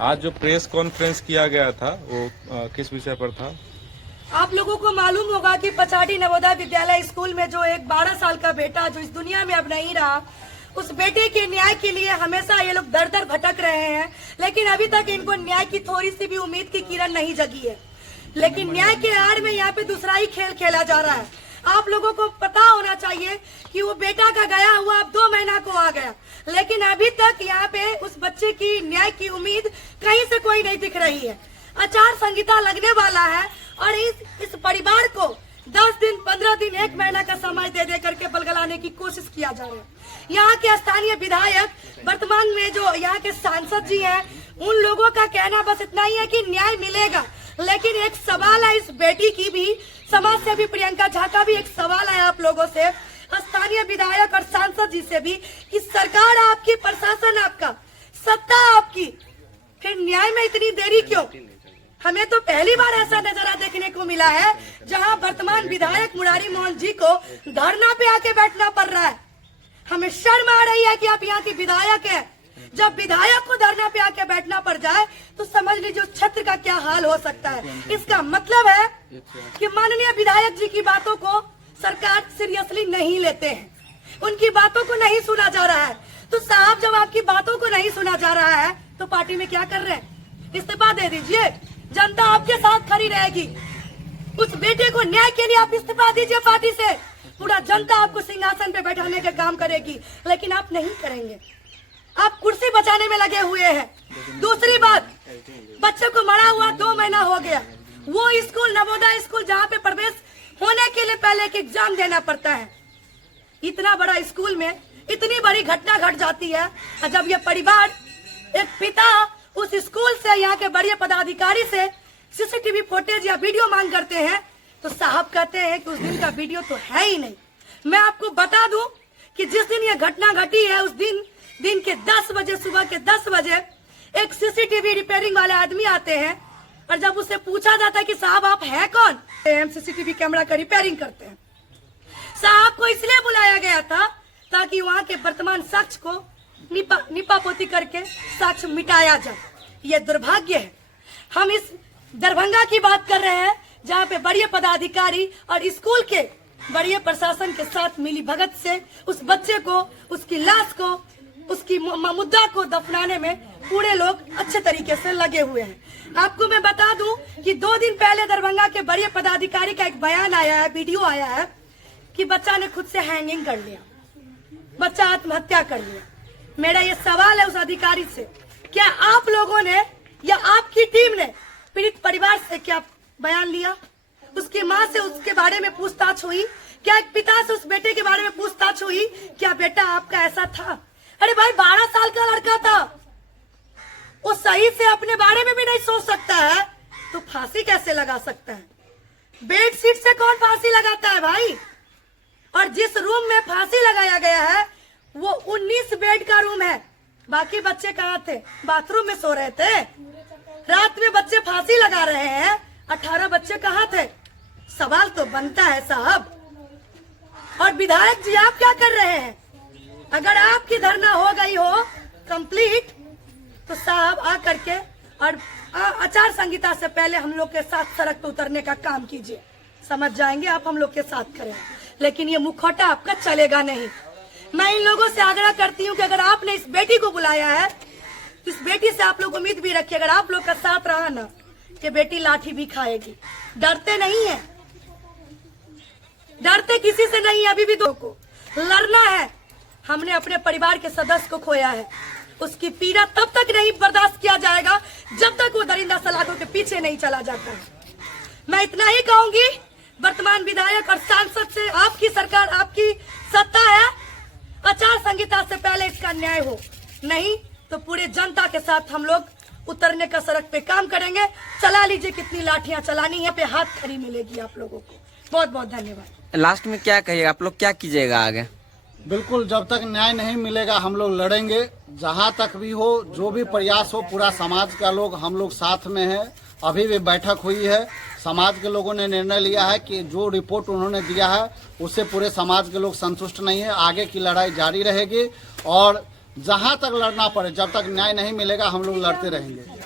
आज जो press conference किया गया था वो किस विषय पर था? आप लोगों को मालूम होगा कि पचाड़ी नवोदय विद्यालय स्कूल में जो एक 12 साल का बेटा जो इस दुनिया में अब नहीं रहा, उस बेटे के न्याय के लिए हमेशा ये लोग दर दर भटक रहे हैं, लेकिन अभी तक इनको न्याय की थोड़ी सी भी उम्मीद की किरण नहीं जगी है। लेकिन न्याय के आड़ में यहाँ पे दूसरा ही खेल खेला जा रहा है। आप लोगों को पता होना चाहिए कि वो बेटा का गया हुआ अब 2 महीना को आ गया, लेकिन अभी तक यहाँ पे उस बच्चे की न्याय की उम्मीद कहीं से कोई नहीं दिख रही है। आचार संहिता लगने वाला है और इस परिवार को 10 दिन, 15 दिन, 1 महीना का समय दे करके बलगलाने की कोशिश किया जा रहा है। यहाँ के स्थानीय विधायक, वर्तमान में जो यहाँ के सांसद जी हैं, उन लोगों का कहना बस इतना ही है कि न्याय मिलेगा। लेकिन एक सवाल है इस बेटी की भी, समाज सेवी प्रियंका झा का भी एक सवाल है आप लोगों से, स्थानीय विधायक और सांसद जी से भी, कि सरकार आपकी, प्रशासन आपका, सत्ता आपकी, फिर न्याय में इतनी देरी क्यों? हमें तो पहली बार ऐसा नजारा देखने को मिला है जहां वर्तमान विधायक मुरारी मोहन जी को धरना पे आके बैठना पड़ रहा है। हमें शर्म आ रही है कि आप यहाँ की विधायक हैं। जब विधायक को धरना पे आके बैठना पड़ जाए तो समझ लीजिए उस क्षेत्र का क्या हाल हो सकता है। इसका मतलब है कि माननीय विधायक जी की बातों को सरकार सीरियसली नहीं लेते हैं, उनकी बातों को नहीं सुना जा रहा है। तो साहब, जब आपकी बातों को नहीं सुना जा रहा है तो पार्टी में क्या कर रहे हैं? इस्तीफा दे दीजिए, जनता आपके साथ खड़ी रहेगी। उस बेटे को न्याय के लिए आप इस्तीफा दीजिए पार्टी से, पूरा जनता आपको सिंहासन पे बैठाने का काम करेगी। लेकिन आप नहीं करेंगे, आप कुर्सी बचाने में लगे हुए हैं। दूसरी बात, बच्चे को मरा हुआ 2 महीना हो गया। वो स्कूल, नवोदय स्कूल, जहाँ पे प्रवेश होने के लिए पहले एक एग्जाम देना पड़ता है। इतना बड़ा स्कूल में इतनी बड़ी घटना घट जाती है, और जब ये परिवार, एक पिता उस स्कूल से, यहाँ के बड़े पदाधिकारी से सीसीटीवी फुटेज या वीडियो मांग करते हैं, तो साहब कहते हैं कि उस दिन का वीडियो तो है ही नहीं। मैं आपको बता दूं कि जिस दिन ये घटना घटी है, उस दिन के 10 बजे, सुबह के 10 बजे एक सीसीटीवी रिपेयरिंग वाले आदमी आते हैं, और जब उससे पूछा जाता है कि साहब आप हैं कौन? हम सीसीटीवी कैमरा का रिपेयरिंग करते हैं। साहब को इसलिए बुलाया गया था ताकि वहाँ के वर्तमान शख्स को निपापोती करके साक्ष्य मिटाया जाए। ये दुर्भाग्य है। हम इस दरभंगा की बात कर रहे हैं जहाँ पे बड़े पदाधिकारी और स्कूल के बड़े प्रशासन के साथ मिली भगत से उस बच्चे को, उसकी लाश को, उसकी मुद्दा को दफनाने में पूरे लोग अच्छे तरीके से लगे हुए हैं। आपको मैं बता दूं कि 2 दिन पहले दरभंगा के बड़े पदाधिकारी का एक बयान आया है, वीडियो आया है कि बच्चा ने खुद से हैंगिंग कर लिया, बच्चा आत्महत्या कर लिया। मेरा ये सवाल है उस अधिकारी से, क्या आप लोगों ने या आपकी टीम ने पीड़ित परिवार से क्या बयान लिया? उसकी माँ से उसके बारे में पूछताछ हुई? क्या एक पिता से उस बेटे के बारे में पूछताछ हुई? क्या बेटा आपका ऐसा था? अरे भाई, 12 साल का लड़का था, वो सही से अपने बारे में भी नहीं सोच सकता है तो फांसी कैसे लगा सकता है? बेडशीट से कौन फांसी लगाता है भाई? और जिस रूम में फांसी लगाया गया है वो 19 बेड का रूम है। बाकी बच्चे कहाँ थे? बाथरूम में सो रहे थे। रात में बच्चे फांसी लगा रहे हैं, 18 बच्चे कहाँ थे? सवाल तो बनता है साहब। और विधायक जी, आप क्या कर रहे हैं? अगर आपकी धरना हो गई हो कंप्लीट तो साहब आ करके और आचार संहिता से पहले हम लोग के साथ सड़क पर उतरने का काम कीजिए। समझ जाएंगे आप, हम लोग के साथ करें। लेकिन ये मुखौटा आपका चलेगा नहीं। मैं इन लोगों से आग्रह करती हूँ कि अगर आपने इस बेटी को बुलाया है, इस बेटी से आप लोग उम्मीद भी रखिए, अगर आप लोग का साथ रहा ना, कि बेटी लाठी भी खाएगी। डरते नहीं है, डरते किसी से नहीं। अभी भी दो को लड़ना है। हमने अपने परिवार के सदस्य को खोया है, उसकी पीड़ा तब तक नहीं बर्दाश्त किया जाएगा जब तक वो दरिंदा सलाखों के पीछे नहीं चला जाता है। मैं इतना ही कहूंगी वर्तमान विधायक और सांसद से, आपकी सरकार, आपकी सत्ता है, आचार संहिता से पहले इसका न्याय हो, नहीं तो पूरे जनता के साथ हम लोग उतरने का सड़क पे काम करेंगे। चला लीजिए, कितनी लाठियां चलानी है, पे हाथ खड़ी मिलेगी आप लोगों को। बहुत बहुत धन्यवाद। लास्ट में क्या कहिएगा, आप लोग क्या कीजिएगा आगे? बिल्कुल, जब तक न्याय नहीं मिलेगा हम लोग लड़ेंगे, जहां तक भी हो, जो भी प्रयास हो। पूरा समाज का लोग, हम लोग साथ में हैं। अभी भी बैठक हुई है, समाज के लोगों ने निर्णय लिया है कि जो रिपोर्ट उन्होंने दिया है उससे पूरे समाज के लोग संतुष्ट नहीं है। आगे की लड़ाई जारी रहेगी और जहां तक लड़ना पड़े, जब तक न्याय नहीं मिलेगा हम लोग लड़ते रहेंगे।